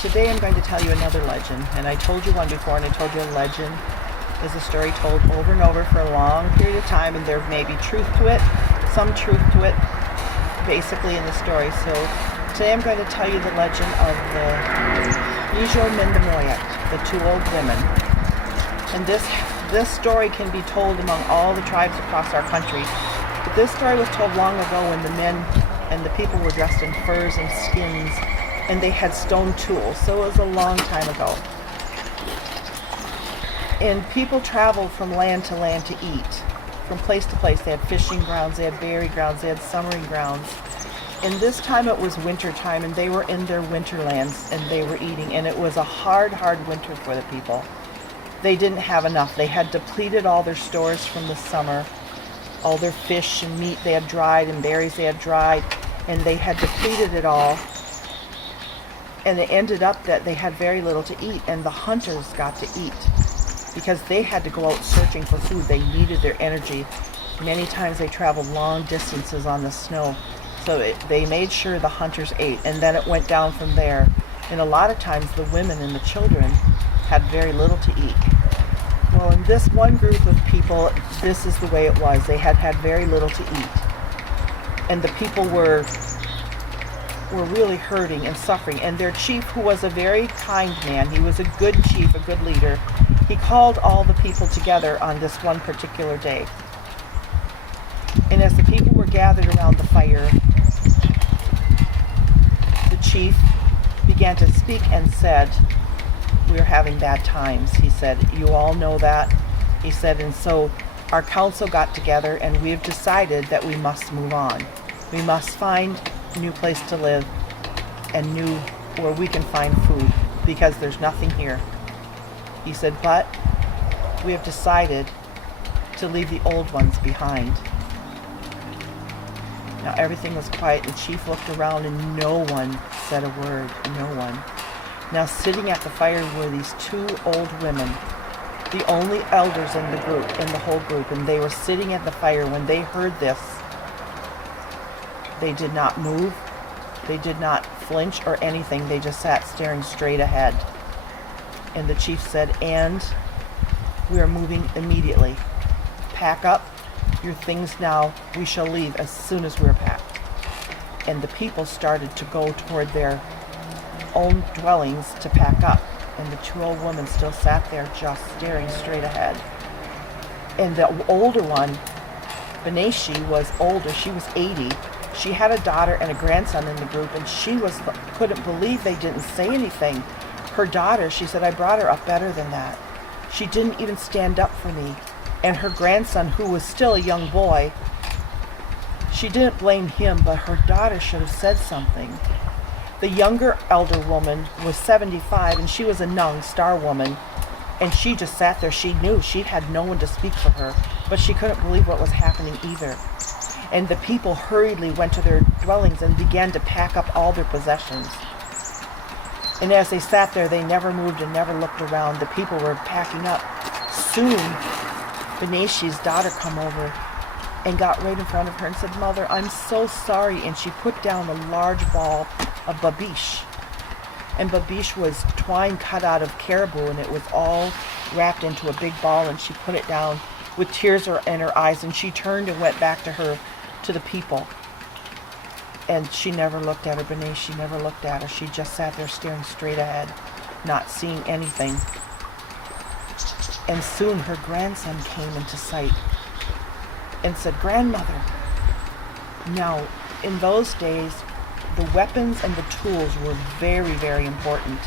Today I'm going to tell you another legend, and I told you one before, and I told you a legend is a story told over and over for a long period of time, and there may be truth to it, some truth to it, basically in the story. So today I'm going to tell you the legend of the Ijo Mindamoyak, the two old women. And this story can be told among all the tribes across our country. But this story was told long ago when the men and the people were dressed in furs and skins, and they had stone tools, so it was a long time ago. And people traveled from land to land to eat, from place to place. They had fishing grounds, they had burial grounds, they had summering grounds. And this time it was winter time, and they were in their winterlands, and they were eating, and it was a hard winter for the people. They didn't have enough. They had depleted all their stores from the summer. All their fish and meat they had dried, and berries they had dried, and they had depleted it all. And it ended up that they had very little to eat, and the hunters got to eat because they had to go out searching for food. They needed their energy. Many times they traveled long distances on the snow, so they made sure the hunters ate, and then it went down from there. And a lot of times the women and the children had very little to eat. Well, in this one group of people, this is the way it was. They had very little to eat, and the people were really hurting and suffering. And their chief, who was a very kind man, he was a good chief, a good leader, he called all the people together on this one particular day. And as the people were gathered around the fire, the chief began to speak and said, "We're having bad times." He said, "You all know that." He said, "And so our council got together, and we've decided that we must move on. We must find a new place to live and where we can find food, because there's nothing here." He said, "But we have decided to leave the old ones behind." Now everything was quiet. The chief looked around, and no one said a word. No one. Now sitting at the fire were these two old women, the only elders in the group, in the whole group, and they were sitting at the fire. When they heard this, they did not move, they did not flinch or anything. They just sat staring straight ahead. And the chief said, "And we are moving immediately. Pack up your things now. We shall leave as soon as we're packed." And the people started to go toward their own dwellings to pack up. And the two old women still sat there just staring straight ahead. And the older one, Beneshi, was older. She was 80. She had a daughter and a grandson in the group, and she couldn't believe they didn't say anything. Her daughter, she said, "I brought her up better than that. She didn't even stand up for me." And her grandson, who was still a young boy, she didn't blame him, but her daughter should have said something. The younger elder woman was 75, and she was a Nung, star woman, and she just sat there. She knew she had no one to speak for her, but she couldn't believe what was happening either. And the people hurriedly went to their dwellings and began to pack up all their possessions. And as they sat there, they never moved and never looked around. The people were packing up. Soon, Beneshi's daughter come over and got right in front of her and said, "Mother, I'm so sorry." And she put down a large ball of babiche. And babiche was twine cut out of caribou, and it was all wrapped into a big ball, and she put it down with tears in her eyes, and she turned and went back to the people. And she never looked at her. Beneshi never looked at her. She just sat there staring straight ahead, not seeing anything. And soon her grandson came into sight and said, "Grandmother." Now, in those days, the weapons and the tools were very, very important.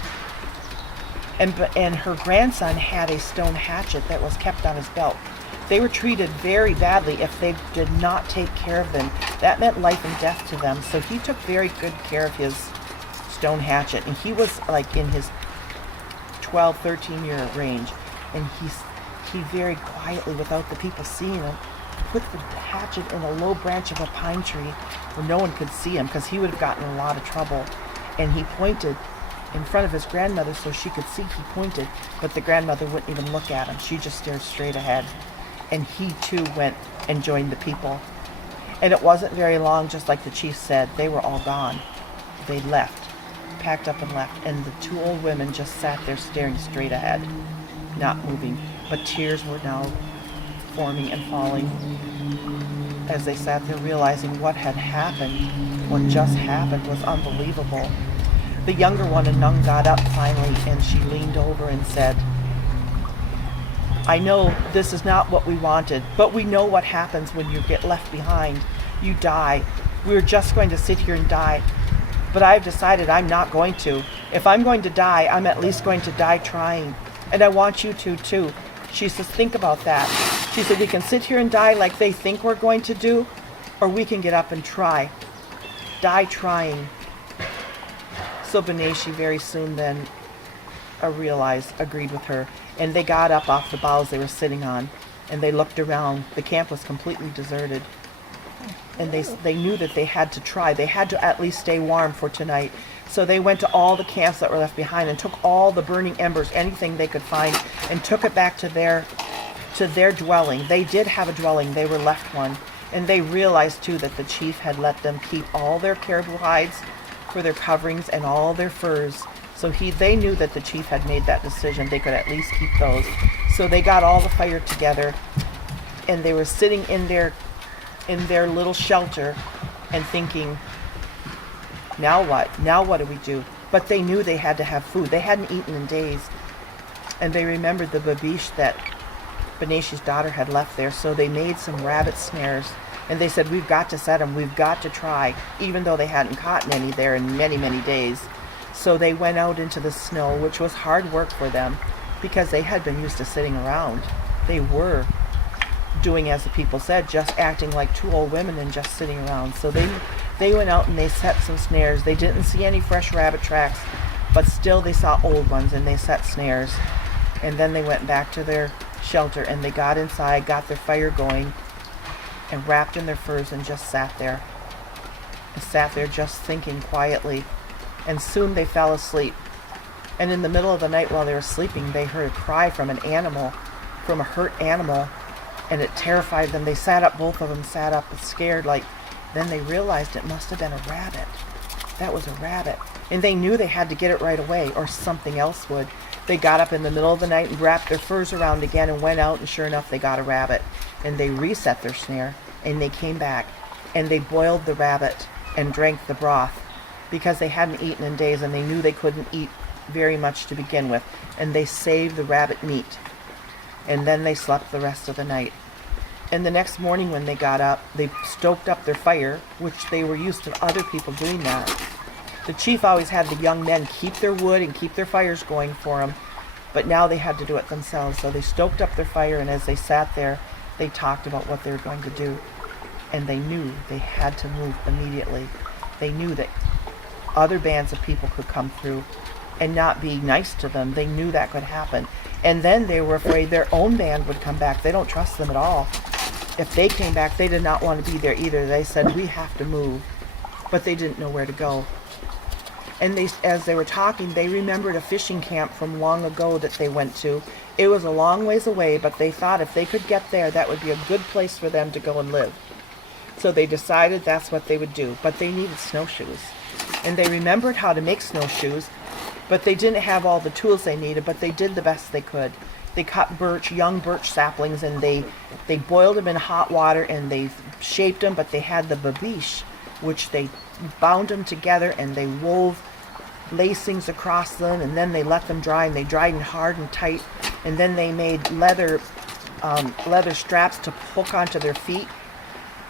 And her grandson had a stone hatchet that was kept on his belt. They were treated very badly if they did not take care of them. That meant life and death to them. So he took very good care of his stone hatchet. And he was like in his 12, 13-year range. And he very quietly, without the people seeing him, put the hatchet in a low branch of a pine tree where no one could see him, because he would have gotten in a lot of trouble. And he pointed in front of his grandmother so she could see. He pointed, but the grandmother wouldn't even look at him. She just stared straight ahead. And he too went and joined the people. And it wasn't very long, just like the chief said, they were all gone. They left. packed up and left, and the two old women just sat there staring straight ahead, not moving, but tears were now forming and falling as they sat there realizing what had happened. What just happened was unbelievable. The younger one, Anung, got up finally, and she leaned over and said, I know this is not what we wanted, but we know what happens when you get left behind. You die. We were just going to sit here and die. But I've decided I'm not going to. If I'm going to die, I'm at least going to die trying. And I want you to, too. She says, think about that. She said, we can sit here and die like they think we're going to do, or we can get up and try. Die trying. So Beneshi very soon then agreed with her. And they got up off the boughs they were sitting on, and they looked around. The camp was completely deserted. And they knew that they had to try. They had to at least stay warm for tonight. So they went to all the camps that were left behind and took all the burning embers, anything they could find, and took it back to their dwelling. They did have a dwelling. They were left one. And they realized, too, that the chief had let them keep all their caribou hides for their coverings and all their furs. So they knew that the chief had made that decision. They could at least keep those. So they got all the fire together, and they were sitting in their little shelter and thinking, now what? Now what do we do? But they knew they had to have food. They hadn't eaten in days. And they remembered the babiche that Beneshi's daughter had left there. So they made some rabbit snares. And they said, we've got to set them. We've got to try, even though they hadn't caught any there in many, many days. So they went out into the snow, which was hard work for them because they had been used to sitting around. They were doing as the people said, just acting like two old women and just sitting around. So they went out and they set some snares. They didn't see any fresh rabbit tracks, but still they saw old ones, and they set snares. And then they went back to their shelter, and they got inside, got their fire going, and wrapped in their furs and just sat there. And sat there just thinking quietly. And soon they fell asleep. And in the middle of the night while they were sleeping, they heard a cry from an animal, from a hurt animal. And it terrified them. They sat up, both of them sat up scared. Then they realized it must have been a rabbit. That was a rabbit. And they knew they had to get it right away, or something else would. They got up in the middle of the night and wrapped their furs around again and went out, and sure enough, they got a rabbit. And they reset their snare, and they came back. And they boiled the rabbit and drank the broth because they hadn't eaten in days, and they knew they couldn't eat very much to begin with. And they saved the rabbit meat. And then they slept the rest of the night. And the next morning when they got up, they stoked up their fire, which they were used to other people doing that. The chief always had the young men keep their wood and keep their fires going for them, but now they had to do it themselves. So they stoked up their fire, and as they sat there, they talked about what they were going to do. And they knew they had to move immediately. They knew that other bands of people could come through and not be nice to them. They knew that could happen. And then they were afraid their own band would come back. They don't trust them at all. If they came back, they did not want to be there either. They said, we have to move. But they didn't know where to go. And as they were talking, they remembered a fishing camp from long ago that they went to. It was a long ways away, but they thought if they could get there, that would be a good place for them to go and live. So they decided that's what they would do. But they needed snowshoes. And they remembered how to make snowshoes, but they didn't have all the tools they needed, but they did the best they could. They cut young birch saplings, and they boiled them in hot water, and they shaped them, but they had the babiche, which they bound them together, and they wove lacings across them, and then they let them dry, and they dried them hard and tight, and then they made leather straps to hook onto their feet,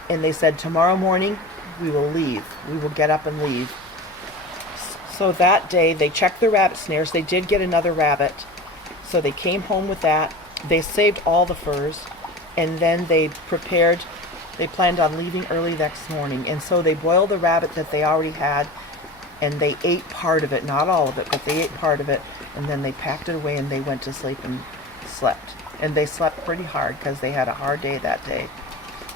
and they said, tomorrow morning we will leave. We will get up and leave. So that day they checked their rabbit snares. They did get another rabbit. So they came home with that. They saved all the furs, and then they planned on leaving early next morning. And so they boiled the rabbit that they already had, and they ate part of it, not all of it, but they ate part of it, and then they packed it away and they went to sleep and slept. And they slept pretty hard because they had a hard day that day.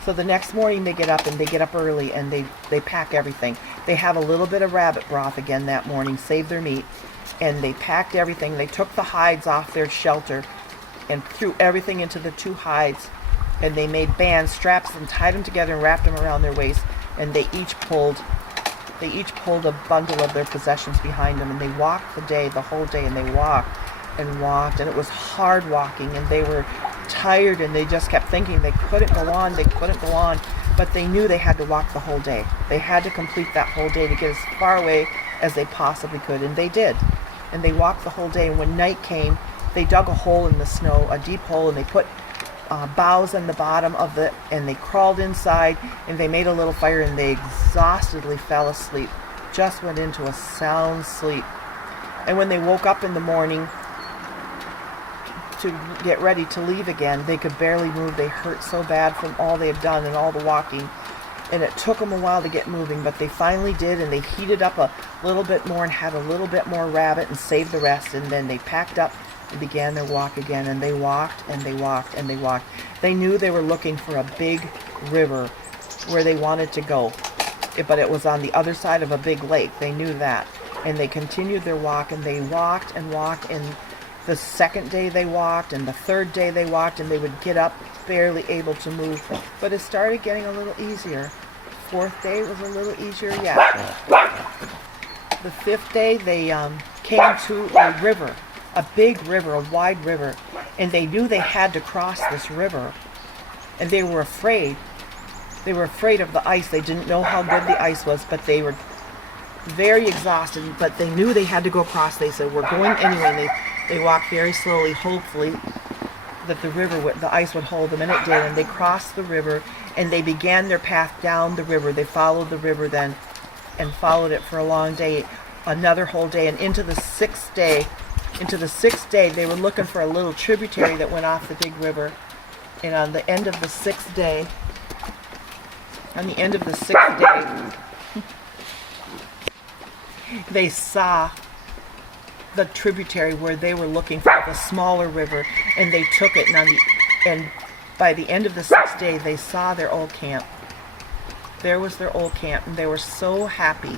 So the next morning they get up, and they get up early, and they pack everything. They have a little bit of rabbit broth again that morning, save their meat, and they packed everything. They took the hides off their shelter and threw everything into the two hides, and they made bands, straps, and tied them together and wrapped them around their waist, and they each pulled They each pulled a bundle of their possessions behind them, and they walked the whole day, and they walked and walked, and it was hard walking, and they were tired, and they just kept thinking they couldn't go on, but they knew they had to walk the whole day. They had to complete that whole day to get as far away as they possibly could, and they did. And they walked the whole day, and when night came, they dug a hole in the snow, a deep hole, and they put boughs on the bottom of it, and they crawled inside, and they made a little fire, and they exhaustedly fell asleep, just went into a sound sleep. And when they woke up in the morning to get ready to leave again, they could barely move. They hurt so bad from all they had done and all the walking, and it took them a while to get moving, but they finally did, and they heated up a little bit more and had a little bit more rabbit and saved the rest, and then they packed up and began their walk again, and they walked and they walked and they walked. They knew they were looking for a big river where they wanted to go, but it was on the other side of a big lake. They knew that, and they continued their walk, and they walked and walked, and the second day they walked, and the third day they walked, and they would get up barely able to move, but it started getting a little easier. Fourth day was a little easier yet. The fifth day they came to a river, a big river, a wide river, and they knew they had to cross this river, and they were afraid. They were afraid of the ice. They didn't know how good the ice was, but they were very exhausted, but they knew they had to go across. They said, we're going anyway, and they walked very slowly, hopefully that the ice would hold them, and it did, and they crossed the river, and they began their path down the river. They followed the river then, and followed it for a long day, another whole day, and into the sixth day, they were looking for a little tributary that went off the big river, and on the end of the sixth day, they saw the tributary where they were looking for, the smaller river, and they took it, and by the end of the sixth day, they saw their old camp. There was their old camp, and they were so happy.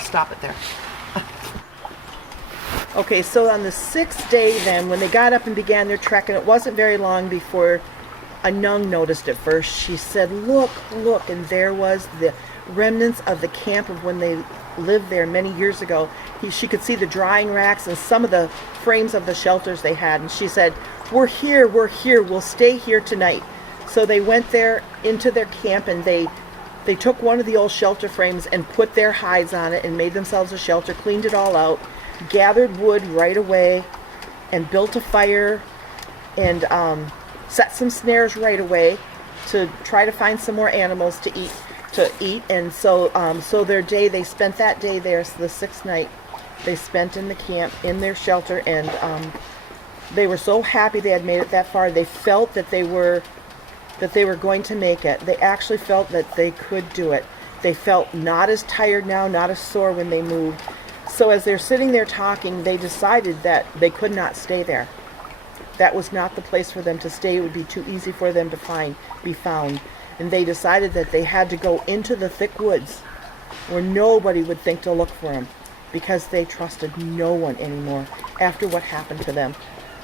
Stop it there. Okay, so on the sixth day then, when they got up and began their trek, and it wasn't very long before a nun noticed it first. She said, look, and there was the remnants of the camp of when they lived there many years ago. She could see the drying racks and some of the frames of the shelters they had, and she said, we're here, we'll stay here tonight. So they went there into their camp, and they took one of the old shelter frames and put their hides on it and made themselves a shelter, cleaned it all out, gathered wood right away, and built a fire, and set some snares right away to try to find some more animals to eat. And so their day, they spent that day there, so the sixth night they spent in the camp, in their shelter, and they were so happy they had made it that far. They felt that they were going to make it. They actually felt that they could do it. They felt not as tired now, not as sore when they moved. So as they're sitting there talking, they decided that they could not stay there. That was not the place for them to stay. It would be too easy for them to be found. And they decided that they had to go into the thick woods where nobody would think to look for them, because they trusted no one anymore after what happened to them.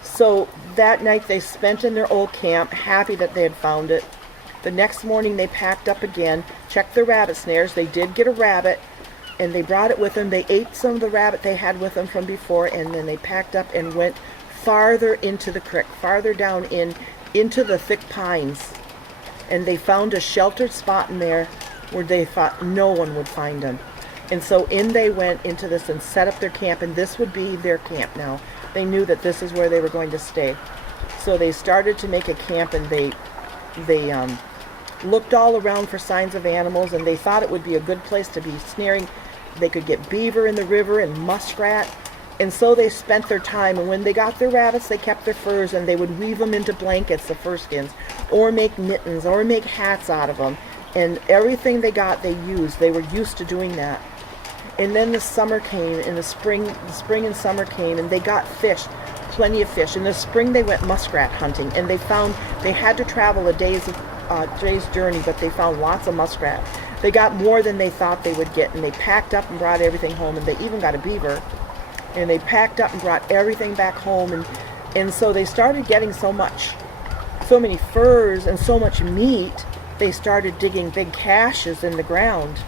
So that night they spent in their old camp, happy that they had found it. The next morning they packed up again, checked their rabbit snares. They did get a rabbit, and they brought it with them. They ate some of the rabbit they had with them from before, and then they packed up and went farther into the creek, farther down into the thick pines. And they found a sheltered spot in there where they thought no one would find them. And so in they went into this and set up their camp, and this would be their camp now. They knew that this is where they were going to stay. So they started to make a camp, and they looked all around for signs of animals, and they thought it would be a good place to be snaring. They could get beaver in the river and muskrat. And so they spent their time, and when they got their rabbits, they kept their furs, and they would weave them into blankets, the fur skins, or make mittens, or make hats out of them. And everything they got, they used. They were used to doing that. And then the summer came, and the spring and summer came, and they got fish, plenty of fish. In the spring, they went muskrat hunting, and they found they had to travel a day's journey, but they found lots of muskrat. They got more than they thought they would get, and they packed up and brought everything home, and they even got a beaver. And they packed up and brought everything back home, and so they started getting so many furs and so much meat they started digging big caches in the ground.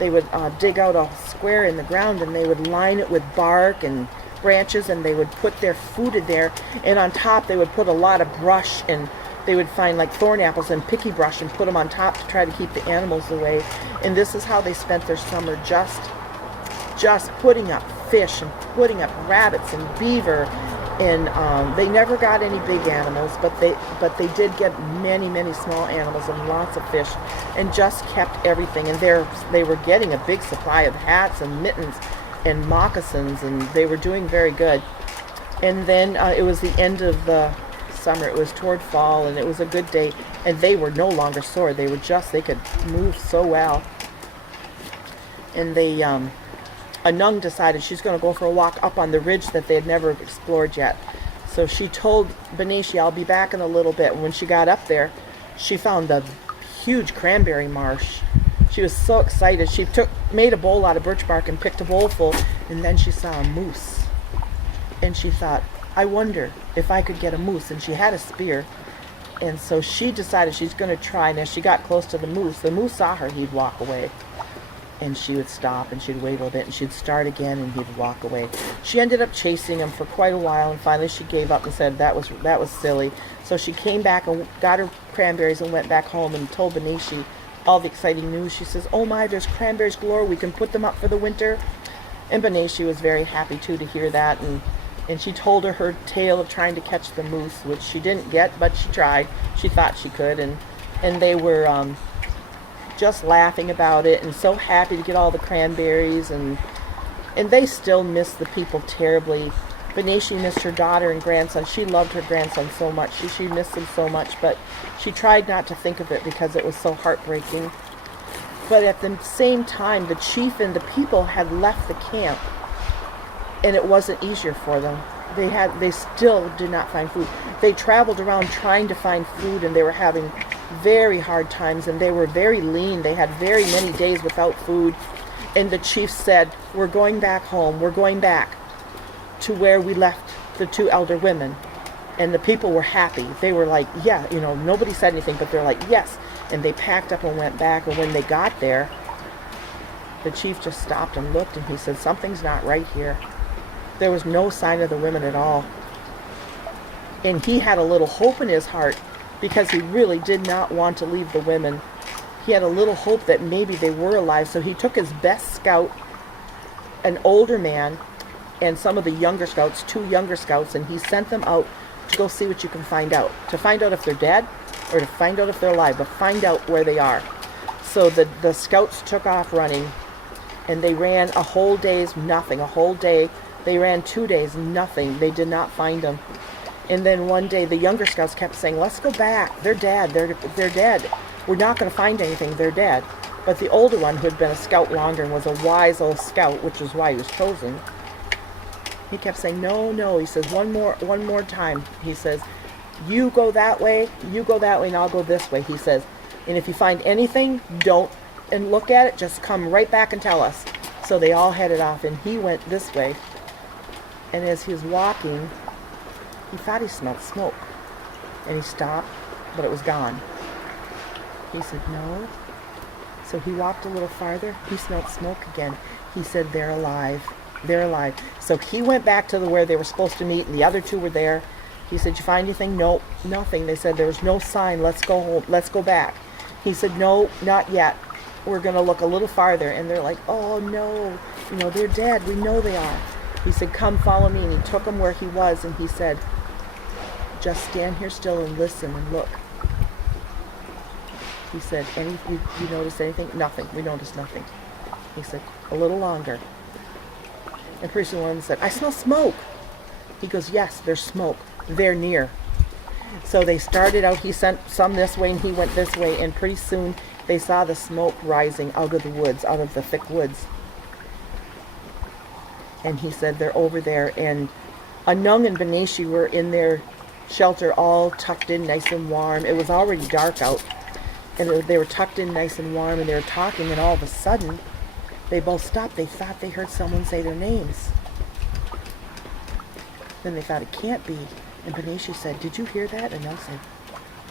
They would dig out a square in the ground, and they would line it with bark and branches, and they would put their food in there, and on top they would put a lot of brush, and they would find like thorn apples and picky brush and put them on top to try to keep the animals away. And this is how they spent their summer, just putting up fish and putting up rabbits and beaver, and they never got any big animals, but they did get many small animals and lots of fish, and just kept everything. And they were getting a big supply of hats and mittens and moccasins, and they were doing very good. And then it was the end of the summer. It was toward fall, and it was a good day, and they were no longer sore. They could move so well. And Anung decided she's going to go for a walk up on the ridge that they had never explored yet. So she told Benicia, I'll be back in a little bit. And when she got up there, she found a huge cranberry marsh. She was so excited. She made a bowl out of birch bark and picked a bowl full, and then she saw a moose. And she thought, I wonder if I could get a moose. And she had a spear. And so she decided she's going to try. And as she got close to the moose saw her, he'd walk away. And she would stop, and she'd wait a little bit, and she'd start again, and he'd walk away. She ended up chasing him for quite a while, and finally she gave up and said that was silly. So she came back and got her cranberries and went back home and told Benicia all the exciting news. She says, oh my, there's cranberries galore. We can put them up for the winter. And Benicia was very happy too to hear that, and she told her tale of trying to catch the moose, which she didn't get, but she tried. She thought she could, and they were just laughing about it and so happy to get all the cranberries, and they still miss the people terribly. Benicia missed her daughter and grandson. She loved her grandson so much. She missed him so much, but she tried not to think of it because it was so heartbreaking. But at the same time, the chief and the people had left the camp, and it wasn't easier for them. They still did not find food. They traveled around trying to find food, and they were having very hard times, and they were very lean. They had very many days without food. And the chief said, we're going back home. We're going back to where we left the two elder women. And the people were happy. They were like, yeah, nobody said anything, but they're like, yes. And they packed up and went back. And when they got there, the chief just stopped and looked, and he said, something's not right here. There was no sign of the women at all. And he had a little hope in his heart, because he really did not want to leave the women. He had a little hope that maybe they were alive. So he took his best scout, an older man, and some of the younger scouts, 2 younger scouts, and he sent them out to go see what you can find out. To find out if they're dead, or to find out if they're alive, but find out where they are. So the scouts took off running, and they ran a whole day's nothing. A whole day. They ran 2 days, nothing. They did not find them. And then one day the younger scouts kept saying, let's go back. They're dead. They're dead. We're not going to find anything. They're dead. But the older one, who had been a scout longer and was a wise old scout, which is why he was chosen, he kept saying, no. He says, one more time. He says, you go that way, and I'll go this way. He says, and if you find anything, don't and look at it. Just come right back and tell us. So they all headed off, and he went this way. And as he was walking, he thought he smelled smoke, and he stopped, but it was gone. He said, no. So he walked a little farther. He smelled smoke again. He said, they're alive. They're alive. So he went back to where they were supposed to meet, and the other 2 were there. He said, you find anything? No, nothing. They said, there was no sign. Let's go home. Let's go back. He said, no, not yet. We're going to look a little farther. And they're like, oh, no. They're dead. We know they are. He said, come follow me. And he took them where he was, and he said, just stand here still and listen and look. He said, you notice anything? Nothing. We noticed nothing. He said, a little longer. And pretty soon one said, I smell smoke. He goes, yes, there's smoke. They're near. So they started out. He sent some this way, and he went this way. And pretty soon they saw the smoke rising out of the woods, out of the thick woods. And he said, they're over there. And Anung and Benicia were in their shelter, all tucked in nice and warm. It was already dark out, and they were tucked in nice and warm, and they were talking, and all of a sudden they both stopped. They thought they heard someone say their names. Then they thought, it can't be. And Benicia said, did you hear that? And Anung said,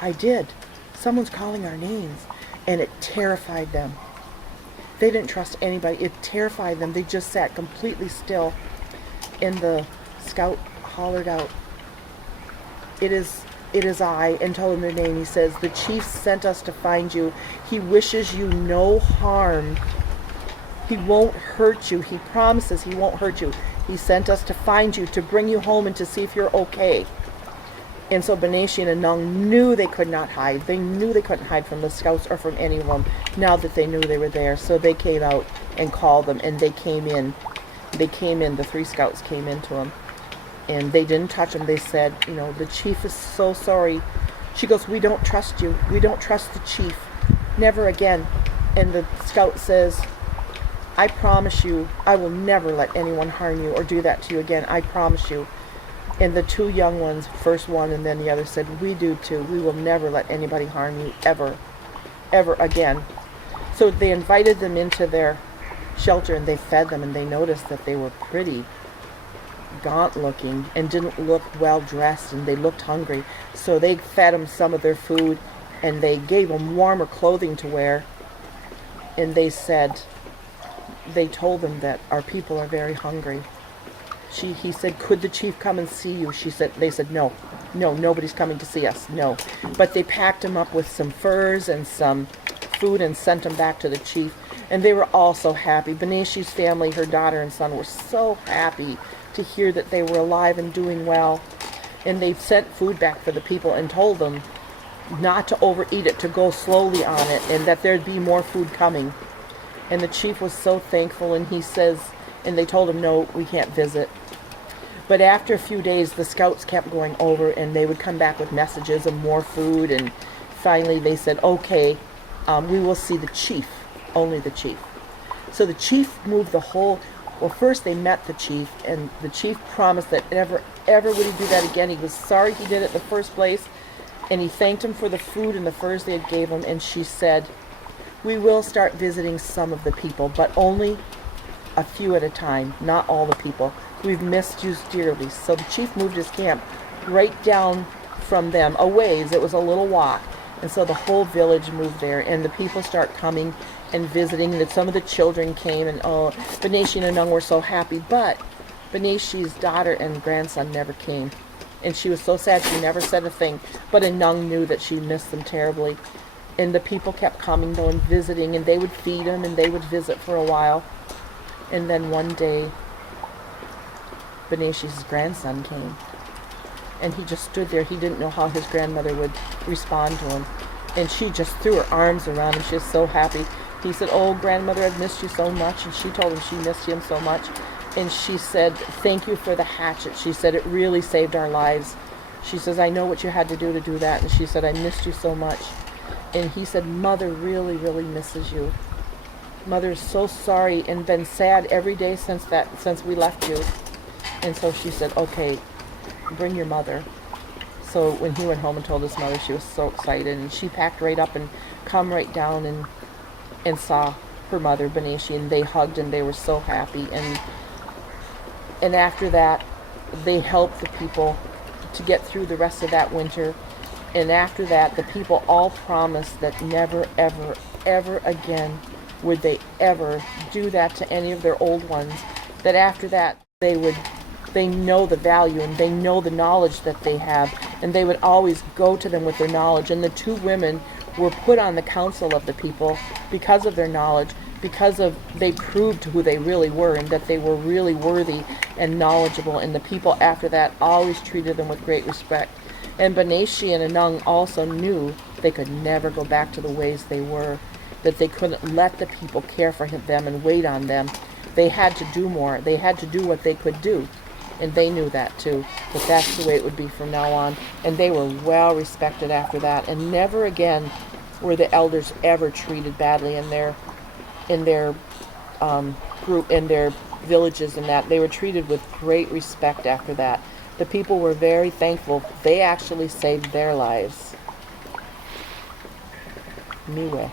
I did. Someone's calling our names. and it terrified them. They didn't trust anybody. It terrified them. They just sat completely still, and the scout hollered out, it is I," and told him their name. He says, "The chief sent us to find you. He wishes you no harm. He won't hurt you. He promises he won't hurt you. He sent us to find you, to bring you home, and to see if you're okay." And so Benaishi and Anung knew they could not hide. They knew they couldn't hide from the scouts or from any of them now that they knew they were there. So they came out and called them, and they came in. The 3 scouts came into them, and they didn't touch them. They said, "The chief is so sorry." She goes, "We don't trust you. We don't trust the chief. Never again." And the scout says, "I promise you, I will never let anyone harm you or do that to you again. I promise you." And the 2 young ones, first one and then the other, said, "We do too. We will never let anybody harm you ever again." So they invited them into their shelter, and they fed them, and they noticed that they were pretty gaunt looking and didn't look well dressed, and they looked hungry. So they fed them some of their food, and they gave them warmer clothing to wear. And they told them that our people are very hungry. He said, "Could the chief come and see you?" They said, no, nobody's coming to see us, no. But they packed him up with some furs and some food and sent him back to the chief. And they were all so happy. Benaishi's family, her daughter and son, were so happy to hear that they were alive and doing well. And they sent food back for the people and told them not to overeat it, to go slowly on it, and that there'd be more food coming. And the chief was so thankful, and they told him, "No, we can't visit." But after a few days, the scouts kept going over, and they would come back with messages of more food, and finally they said, "Okay, we will see the chief, only the chief." So the chief moved first they met the chief, and the chief promised that ever would he do that again. He was sorry he did it in the first place, and he thanked him for the food and the furs they had gave him. And she said, "We will start visiting some of the people, but only a few at a time, not all the people. We've missed you dearly." So the chief moved his camp right down from them a ways. It was a little walk. And so the whole village moved there, and the people start coming and visiting. That some of the children came, and Benaishi and Anung were so happy. But Benaishi's daughter and grandson never came. And she was so sad, she never said a thing. But Anung knew that she missed them terribly. And the people kept coming though and visiting, and they would feed them, and they would visit for a while. And then one day, Benaishi's grandson came, and he just stood there. He didn't know how his grandmother would respond to him, and she just threw her arms around him. She was so happy. He said, "Oh, grandmother, I've missed you so much." And she told him she missed him so much. And she said, "Thank you for the hatchet." She said, "It really saved our lives." She says, "I know what you had to do that." And she said, "I missed you so much." And he said, "Mother really, really misses you. Mother is so sorry and been sad every day since we left you." And so she said, "Okay, bring your mother." So when he went home and told his mother, she was so excited, and she packed right up and come right down and saw her mother, Benaishi, and they hugged, and they were so happy. And after that, they helped the people to get through the rest of that winter. And after that, the people all promised that never, ever, ever again would they ever do that to any of their old ones. That after that, they know the value, and they know the knowledge that they have, and they would always go to them with their knowledge. And the 2 women were put on the council of the people because of their knowledge, because they proved who they really were, and that they were really worthy and knowledgeable. And the people after that always treated them with great respect. And Benaishi and Anung also knew they could never go back to the ways they were, that they couldn't let the people care for them and wait on them. They had to do more. They had to do what they could do. And they knew that too, that that's the way it would be from now on. And they were well respected after that. And never again were the elders ever treated badly in their group, in their villages, and that they were treated with great respect after that. The people were very thankful. They actually saved their lives. Miwe.